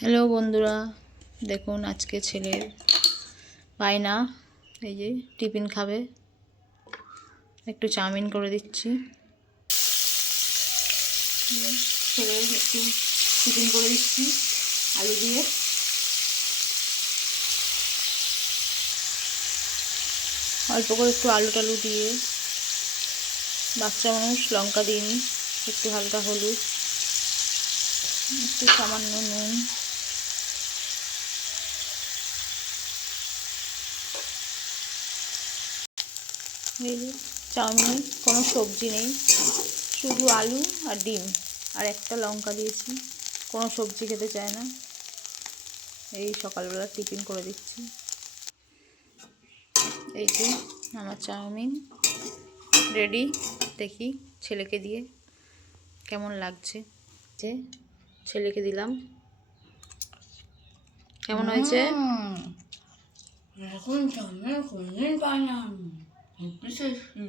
Hello বন্ধুরা, দেখুন আজকে ছেলের বায়না, এই যে টিফিন খাবে, একটু চাউমিন করে দিচ্ছি। ছেলের একটু টিফিন করে দিচ্ছি আলু দিয়ে। অল্প করে একটু আলু টালু দিয়ে, বাচ্চা মানুষ লঙ্কা দিইনি, একটু হালকা হলুদ, একটু সামান্য নুন, এই যে চাউমিনে কোনো সবজি নেই, শুধু আলু আর ডিম আর একটা লঙ্কা দিয়েছি, কোনো সবজি খেতে চায় না। এই সকালবেলা টিফিন করে দিচ্ছি। এই যে আমার চাউমিন রেডি, দেখি ছেলেকে দিয়ে কেমন লাগছে। যে ছেলেকে দিলাম, কেমন হয়েছে? এখন চাউমিন কোনদিন পাইলাম, হেব্বি টেস্টি।